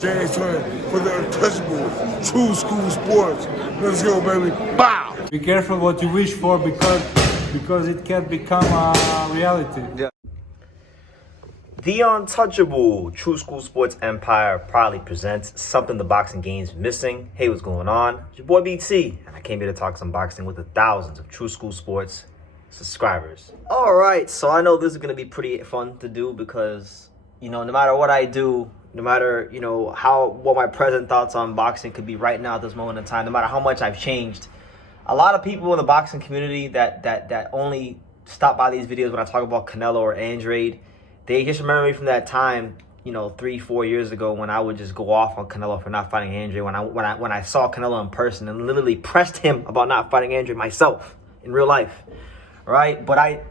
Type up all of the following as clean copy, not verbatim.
James Turner for the untouchable true school sports. Let's go, baby. Bow! Be careful what you wish for because it can become a reality. Yeah. The untouchable True School Sports Empire proudly presents something the boxing game's missing. Hey, what's going on? It's your boy BT, and I came here to talk some boxing with the thousands of True School Sports subscribers. All right, so I know this is gonna be pretty fun to do because no matter what I do, no matter what my present thoughts on boxing could be right now at this moment in time, no matter how much I've changed, a lot of people in the boxing community that only stop by these videos when I talk about Canelo or Andrade, they just remember me from that time, 3-4 years ago when I would just go off on Canelo for not fighting Andrade. When I saw Canelo in person and literally pressed him about not fighting Andrade myself in real life, right? But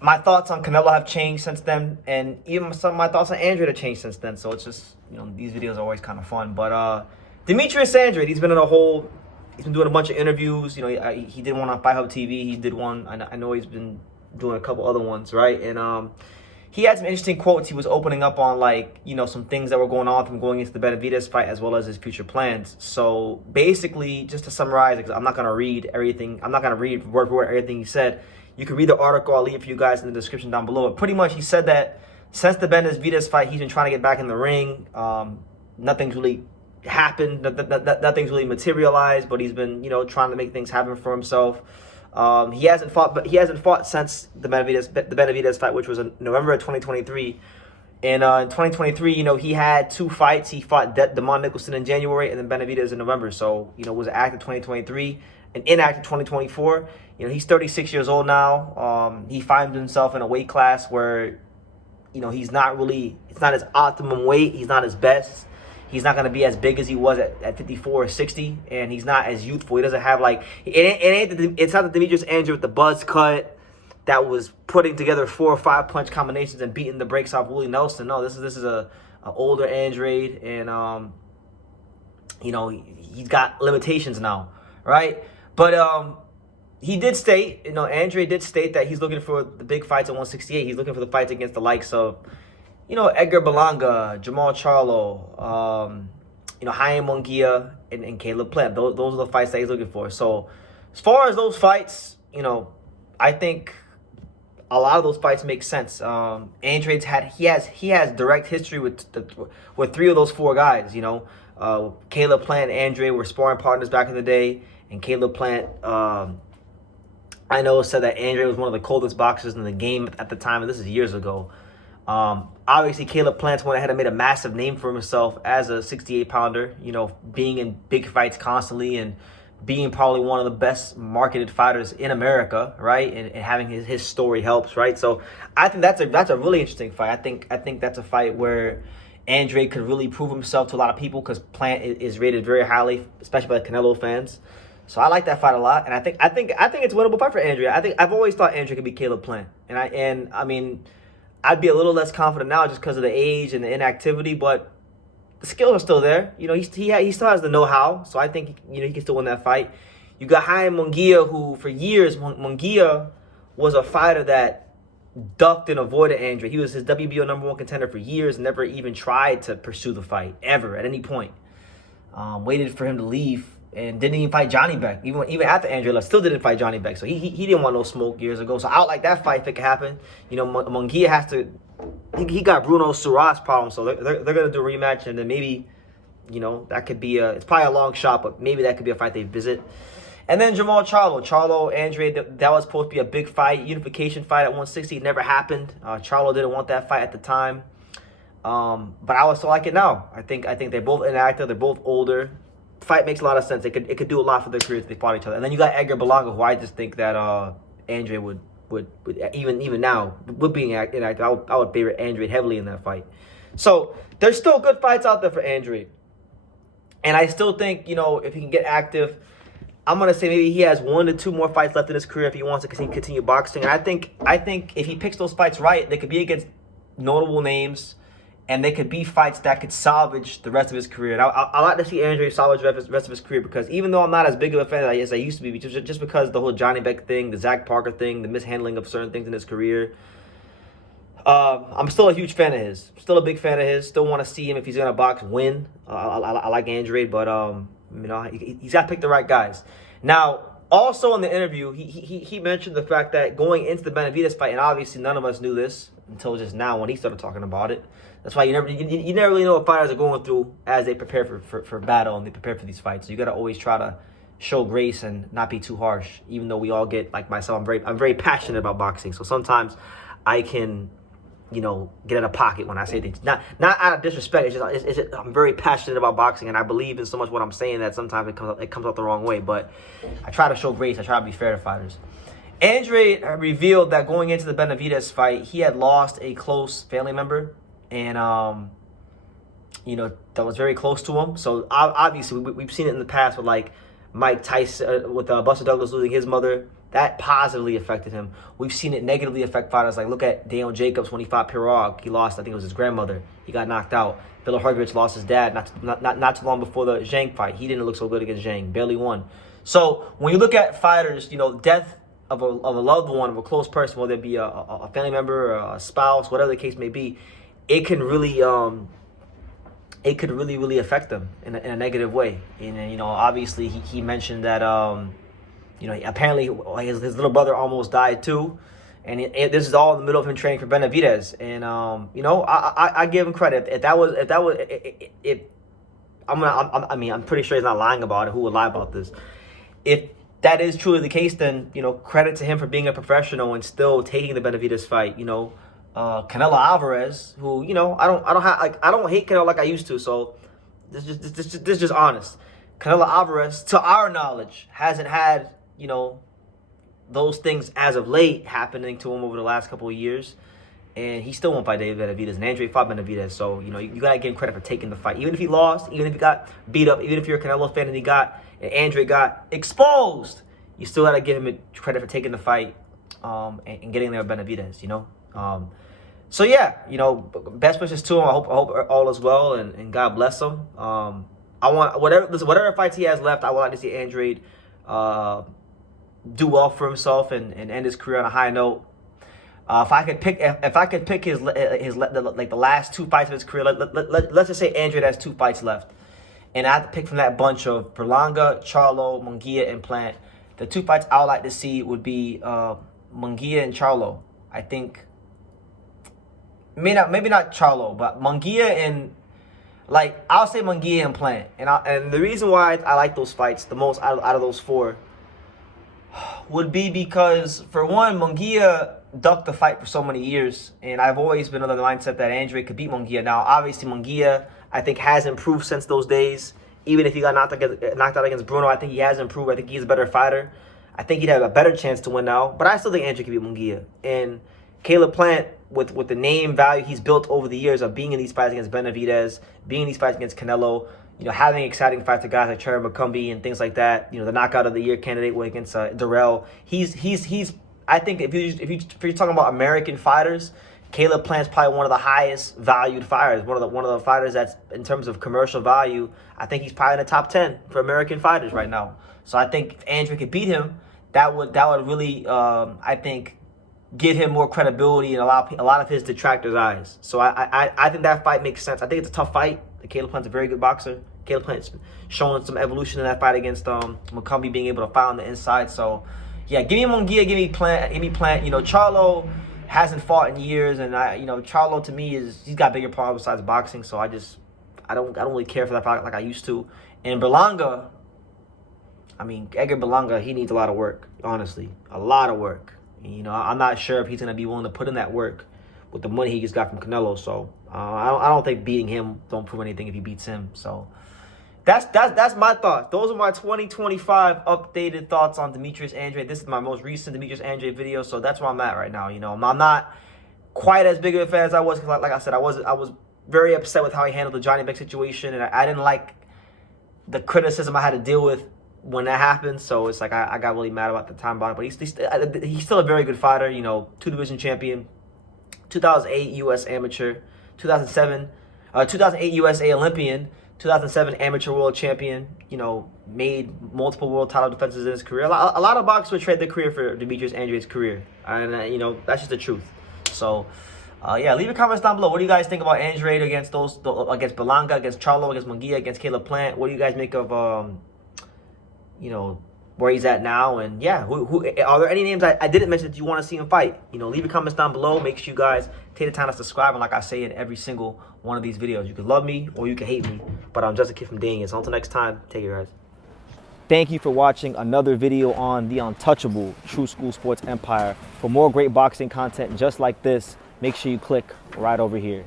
my thoughts on Canelo have changed since then, and even some of my thoughts on Andrade have changed since then. So it's just these videos are always kind of fun. But Demetrius Andrade, he's been doing a bunch of interviews. He did one on Fight Hub TV. He did one. I know he's been doing a couple other ones, right? And he had some interesting quotes. He was opening up on some things that were going on with him going into the Benavidez fight as well as his future plans. So basically, just to summarize, because I'm not gonna read everything. I'm not gonna read word for word everything he said. You can read the article. I'll leave it for you guys in the description down below. But pretty much, he said that since the Benavidez fight, he's been trying to get back in the ring. Nothing's really happened. Nothing's really materialized. But he's been, trying to make things happen for himself. He hasn't fought since the Benavidez fight, which was in November of 2023. And in 2023, he had 2 fights. He fought Demond Nicholson in January and then Benavidez in November. So, was active 2023 and inactive 2024. He's 36 years old now. He finds himself in a weight class where, it's not his optimum weight. He's not his best. He's not going to be as big as he was at 54 or 60, and he's not as youthful. He doesn't have it's not the Demetrius Andrade with the buzz cut that was putting together 4 or 5 punch combinations and beating the brakes off Willie Nelson. No, this is a older Andrade, and he's got limitations now, right? But he did state, Andrade did state that he's looking for the big fights at 168. He's looking for the fights against the likes of Edgar Berlanga, Jamal Charlo, Jaime Munguia, and Caleb Plant. Those are the fights that he's looking for. So as far as those fights, I think a lot of those fights make sense. Andrade's he has direct history with 3 of those 4 guys. Caleb Plant and Andrade were sparring partners back in the day, and Caleb Plant, I know, said that Andrade was one of the coldest boxers in the game at the time, and this is years ago. Obviously, Caleb Plant went ahead and made a massive name for himself as a 68-pounder, being in big fights constantly and being probably one of the best marketed fighters in America, right? And having his story helps, right? So I think that's a really interesting fight. I think that's a fight where Andrade could really prove himself to a lot of people because Plant is rated very highly, especially by Canelo fans. So I like that fight a lot, and I think it's a winnable fight for Andrade. I've always thought Andrade could be Caleb Plant, and I mean, I'd be a little less confident now just because of the age and the inactivity, but the skills are still there. He still has the know-how, so I think he can still win that fight. You got Jaime Munguia, who for years Munguia was a fighter that ducked and avoided Andrade. He was his WBO #1 contender for years, never even tried to pursue the fight ever at any point. Waited for him to leave. And didn't even fight Johnny Beck. Even after Andrade left, still didn't fight Johnny Beck. So he didn't want no smoke years ago. So I would like that fight if it could happen. Munguia has to. He got Bruno Suarez problem, so they're gonna do a rematch, and then maybe, that could be it's probably a long shot, but maybe that could be a fight they visit. And then Jamal Charlo, Andrade, that was supposed to be a big fight, unification fight at 160. It never happened. Charlo didn't want that fight at the time, but I would still like it now. I think they're both inactive. They're both older. Fight makes a lot of sense. It could do a lot for their careers if they fought each other. And then you got Edgar Berlanga, who I just think that Andrade would even now with being inactive, I would favor Andrade heavily in that fight. So there's still good fights out there for Andrade, and I still think if he can get active, I'm gonna say maybe he has 1 to 2 more fights left in his career if he wants to continue boxing. And I think if he picks those fights right, they could be against notable names. And they could be fights that could salvage the rest of his career. And I like to see Andrade salvage the rest of his career because even though I'm not as big of a fan as I used to be, just because the whole Johnny Beck thing, the Zach Parker thing, the mishandling of certain things in his career, I'm still a huge fan of his. Still a big fan of his. Still want to see him if he's gonna box win. I like Andrade, but he's got to pick the right guys. Now, also in the interview, he mentioned the fact that going into the Benavidez fight, and obviously none of us knew this until just now when he started talking about it. That's why you never really know what fighters are going through as they prepare for battle and they prepare for these fights. So you gotta always try to show grace and not be too harsh. Even though we all get, like myself, I'm very passionate about boxing. So sometimes I can, get out of pocket when I say things. Not out of disrespect. It's just I'm very passionate about boxing, and I believe in so much what I'm saying that sometimes it comes out the wrong way. But I try to show grace. I try to be fair to fighters. Andrade revealed that going into the Benavidez fight, he had lost a close family member, and that was very close to him. So obviously we've seen it in the past with like Mike Tyson, with Buster Douglas losing his mother. That positively affected him. We've seen it negatively affect fighters. Like, look at Daniel Jacobs when he fought Pirog. He lost, I think it was his grandmother. He got knocked out. Bill Horgovich lost his dad not too long before the Zhang fight. He didn't look so good against Zhang. Barely won. So when you look at fighters, death of a loved one, of a close person, whether it be a family member, or a spouse, whatever the case may be, it can really really affect them in a negative way. And obviously he mentioned that apparently his little brother almost died too, and this is all in the middle of him training for Benavidez. And I give him credit. I'm pretty sure he's not lying about it. Who would lie about this? If that is truly the case, then credit to him for being a professional and still taking the Benavidez fight. Canelo Alvarez, who I don't hate Canelo like I used to. So this is just honest. Canelo Alvarez, to our knowledge, hasn't had those things as of late happening to him over the last couple of years, and he still won't fight David Benavidez. And Andrade fought Benavidez, so you gotta give him credit for taking the fight, even if he lost, even if he got beat up, even if you're a Canelo fan and Andrade got exposed, you still gotta give him credit for taking the fight and getting there with Benavidez. So yeah, best wishes to him. I hope all is well, and God bless him. I want whatever fights he has left, I would like to see Andrade do well for himself and end his career on a high note. If I could pick his the last two fights of his career, let's just say Andrade has 2 fights left, and I have to pick from that bunch of Berlanga, Charlo, Munguia, and Plant. The 2 fights I would like to see would be Munguia and Charlo. I think maybe not Charlo, but Munguia and I'll say Munguia and Plant. And the reason why I like those fights the most out of those 4 would be because, for one, Munguia ducked the fight for so many years, and I've always been under the mindset that Andrade could beat Munguia. Now, obviously, Munguia, I think, has improved since those days. Even if he got knocked out against Bruno, I think he has improved. I think he's a better fighter. I think he'd have a better chance to win now, but I still think Andrade could beat Munguia. And Caleb Plant, with the name value he's built over the years of being in these fights against Benavidez, being in these fights against Canelo, having exciting fights with guys like Cherry McCumbee and things like that, the knockout of the year candidate against Darrell. He's I think if you're talking about American fighters, Caleb Plant's probably one of the highest valued fighters, one of the fighters that's, in terms of commercial value, I think he's probably in the top 10 for American fighters right now. So I think if Andrade could beat him, that would really I think give him more credibility in a lot of his detractors' eyes. So I think that fight makes sense. I think it's a tough fight. Caleb Plant's a very good boxer. Caleb Plant's showing some evolution in that fight against McCumbee, being able to fight on the inside. So yeah, give me Munguia, give me Plant. Charlo hasn't fought in years, and Charlo to me he's got bigger problems besides boxing. So I don't really care for that fight like I used to. And Berlanga, Edgar Berlanga, he needs a lot of work. Honestly, a lot of work. I'm not sure if he's going to be willing to put in that work with the money he just got from Canelo. So I don't think beating him don't prove anything if he beats him. So that's my thoughts. Those are my 2025 updated thoughts on Demetrius Andrade. This is my most recent Demetrius Andrade video, so that's where I'm at right now. I'm not quite as big of a fan as I was, because like I said, I was very upset with how he handled the Johnny Beck situation, and I didn't like the criticism I had to deal with when that happened. So it's like I got really mad about the time about it. But he's still a very good fighter. 2-division champion, 2008 U.S. amateur, 2008 USA Olympian, 2007 amateur world champion. Made multiple world title defenses in his career. A lot of boxers would trade their career for Demetrius Andrade's career, and that's just the truth. So Yeah, leave your comments down below. What do you guys think about Andrade against against Berlanga, against Charlo, against Munguia, against Caleb Plant? What do you guys make of you know, where he's at now? And yeah, who are there any names I didn't mention that you want to see him fight? You know, leave your comments down below. Make sure you guys take the time to subscribe. And like I say in every single one of these videos, you can love me or you can hate me, but I'm just a kid from Daniel. So until next time, take care, guys. Thank you for watching another video on the untouchable True School Sports Empire. For more great boxing content just like this, make sure you click right over here.